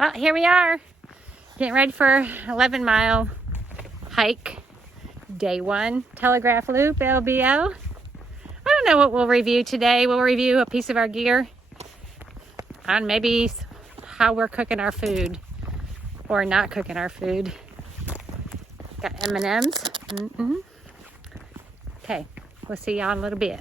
Well, here we are, getting ready for 11-mile hike, day 1, Telegraph Loop, LBL. I don't know what we'll review today. We'll review a piece of our gear on maybe how we're cooking our food or not cooking our food. Got M&Ms. Okay, we'll see y'all in a little bit.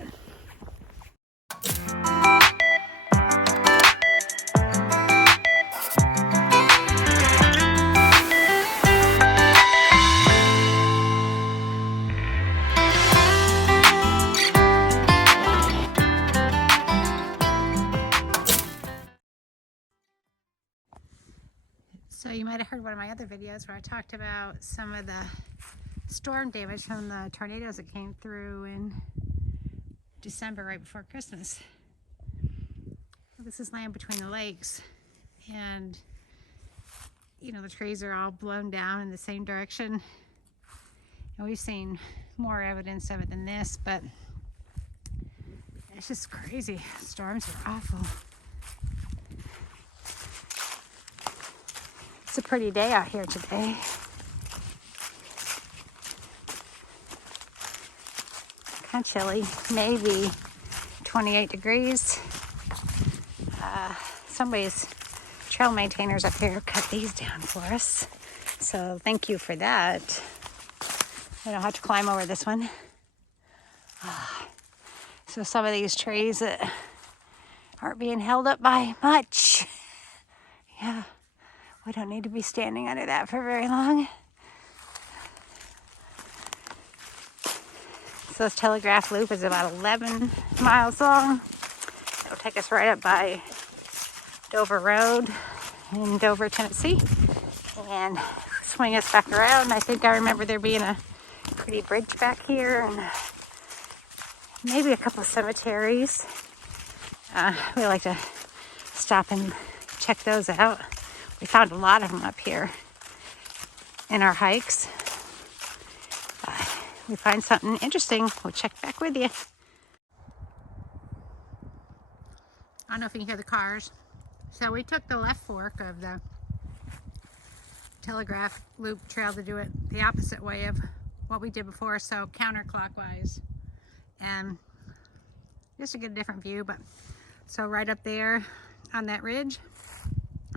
So you might have heard one of my other videos where I talked about some of the storm damage from the tornadoes that came through in December right before Christmas. Well, this is land between the lakes, and you know, the trees are all blown down in the same direction, and we've seen more evidence of it than this, but it's just crazy. Storms are awful. It's a pretty day out here today. Kind of chilly, maybe 28 degrees. Somebody's trail maintainers up here cut these down for us, so thank you for that. I don't have to climb over this one. So some of these trees that aren't being held up by much. Yeah. We don't need to be standing under that for very long. So this Telegraph Loop is about 11 miles long. It'll take us right up by Dover Road in Dover, Tennessee, and swing us back around. I think I remember there being a pretty bridge back here and maybe a couple of cemeteries. We like to stop and check those out. We found a lot of them up here in our hikes. We find something interesting, we'll check back with you. I don't know if you can hear the cars. So we took the left fork of the Telegraph Loop trail to do it the opposite way of what we did before, so counterclockwise. And just to get a different view, but so right up there on that ridge,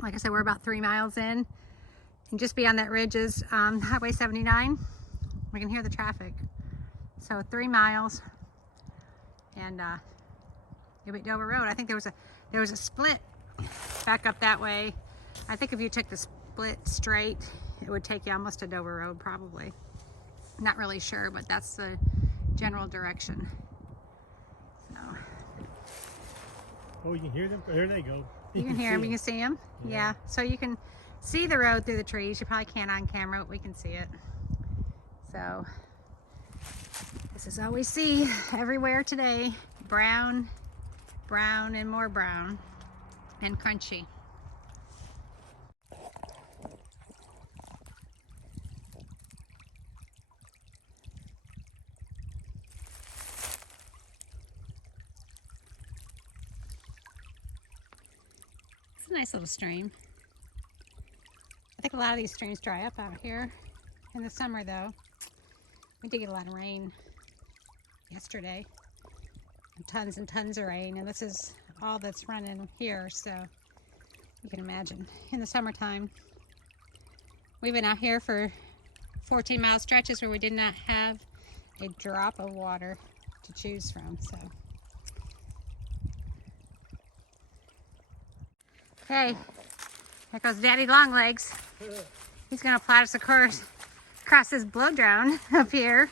like I said, we're about 3 miles in, and just beyond that ridge is Highway 79. We can hear the traffic. So 3 miles, and you'll be at Dover Road. I think there was a split back up that way. I think if you took the split straight, it would take you almost to Dover Road, probably. Not really sure, but that's the general direction. So. Oh, you can hear them? There they go. You can hear them, you can see them. Yeah, so you can see the road through the trees. You probably can't on camera, but we can see it. So this is all we see everywhere today. Brown, brown, and more brown, and crunchy. It's a nice little stream. I think a lot of these streams dry up out here in the summer, though. We did get a lot of rain yesterday, tons and tons of rain, and this is all that's running here, so you can imagine. In the summertime, we've been out here for 14-mile stretches where we did not have a drop of water to choose from. So, okay, there goes Daddy Longlegs. He's gonna plot us a course across this blow drown up here.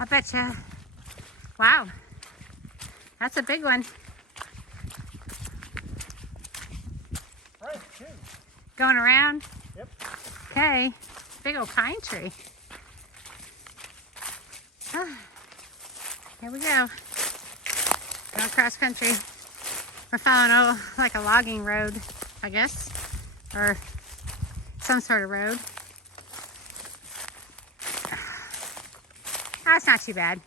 I bet you. Wow, that's a big one. Right, two. Going around? Yep. Okay, big old pine tree. Here we go. Going across country. We're following like a logging road, I guess, or some sort of road. That's not too bad.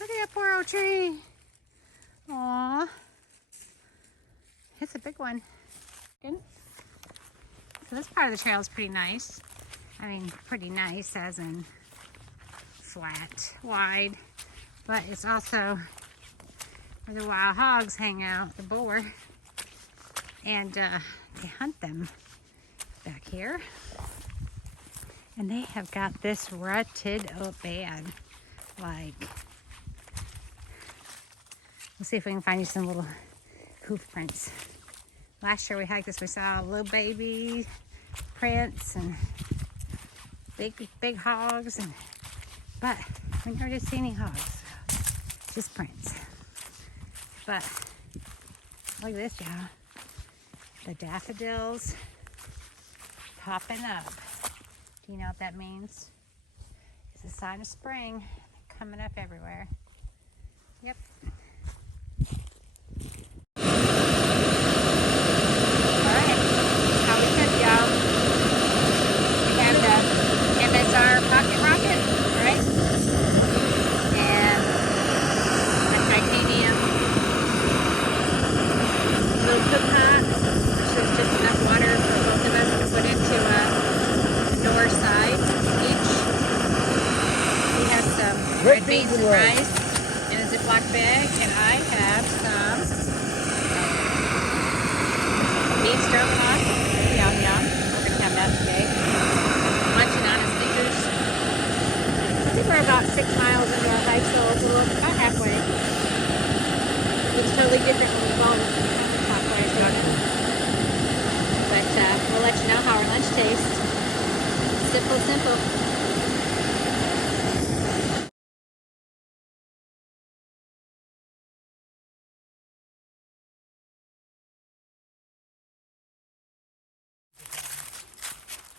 Look at that poor old tree. Aww. it's a big one. Good. So this part of the trail is pretty nice. I mean, pretty nice as in flat, wide, but it's also where the wild hogs hang out, the boar, and they hunt them back here. And they have got this rutted up bad. Like, we'll see if we can find you some little hoof prints. Last year we hiked this, we saw little baby prints and big hogs, but we never did see any hogs, so just prints. But look at this, y'all. The daffodils popping up. Do you know what that means? It's a sign of spring coming up everywhere. Yep. MSR Pocket Rocket, right? And a titanium little cook pot, which is just enough water for both of us to put into a door side each. We have some red beans and rice in a Ziploc bag, and I have some beef stroganoff. Yum yum. We're gonna have that today. Munching on his Snickers. I think we're about 6 miles into our hike, so it's about halfway. Looks totally different when we've gone clockwise on it. But we'll let you know how our lunch tastes. Simple, simple.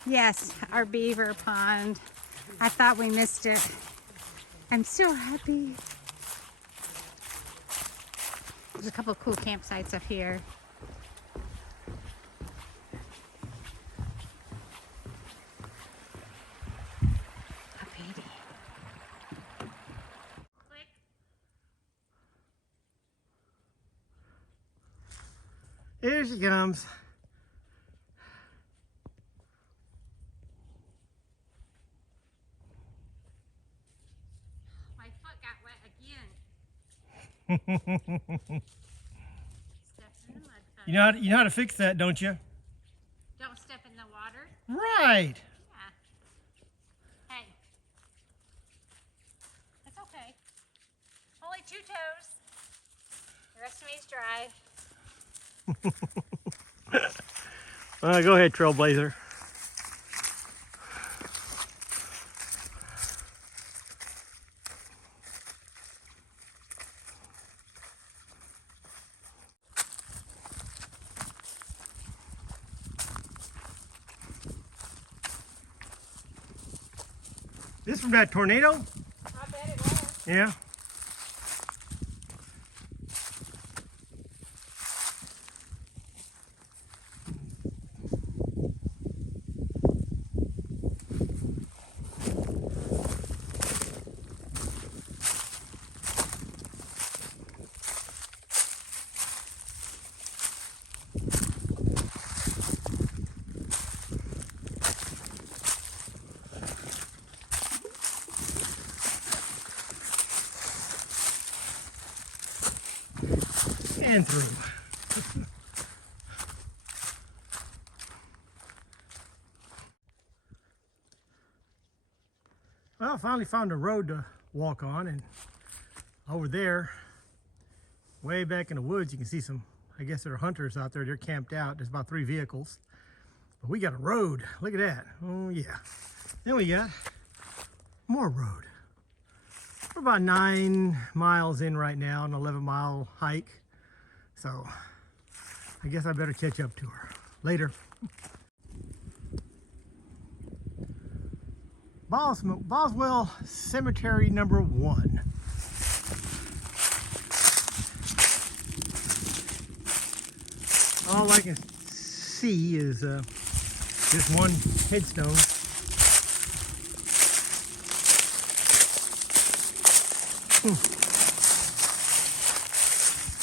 Yes, our beaver pond. I thought we missed it. I'm so happy. There's a couple of cool campsites up here. Up 80. Click. Here she comes. You know how to fix that, don't you? Don't step in the water. Right. Yeah. Hey. It's okay. Only 2 toes. The rest of me's dry. Go ahead, Trailblazer. This from that tornado? I bet it was. Yeah. And through. Well, I finally found a road to walk on, and over there, way back in the woods, you can see some, I guess there are hunters out there. They're camped out. There's about 3 vehicles. But we got a road. Look at that. Oh, yeah. Then we got more road. We're about 9 miles in right now, an 11-mile hike. So I guess I better catch up to her. Later. Boswell Cemetery number 1. All I can see is just one headstone.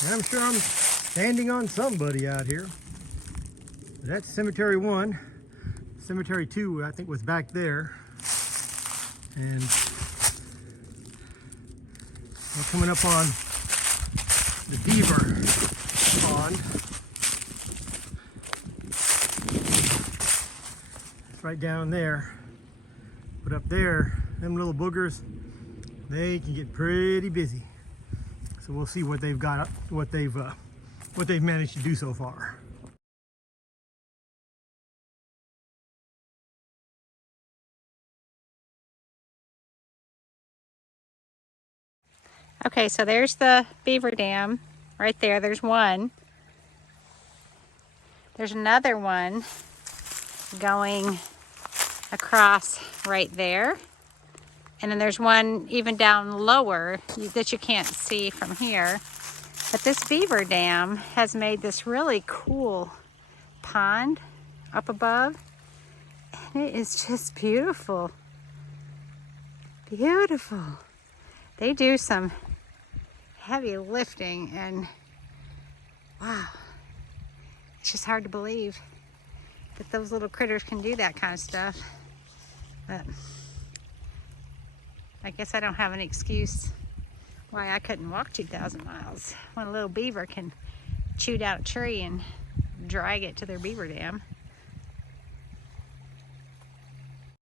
And I'm sure standing on somebody out here. That's cemetery 1. Cemetery 2, I think, was back there. And we're coming up on the beaver pond. It's right down there. But up there, them little boogers, they can get pretty busy. So we'll see what they've got, what they've managed to do so far. Okay, so there's the beaver dam right there. There's one. There's another one going across right there. And then there's one even down lower that you can't see from here. But this beaver dam has made this really cool pond up above. And it is just beautiful. Beautiful. They do some heavy lifting, and wow, it's just hard to believe that those little critters can do that kind of stuff. But I guess I don't have an excuse why I couldn't walk 2,000 miles when a little beaver can chew down a tree and drag it to their beaver dam.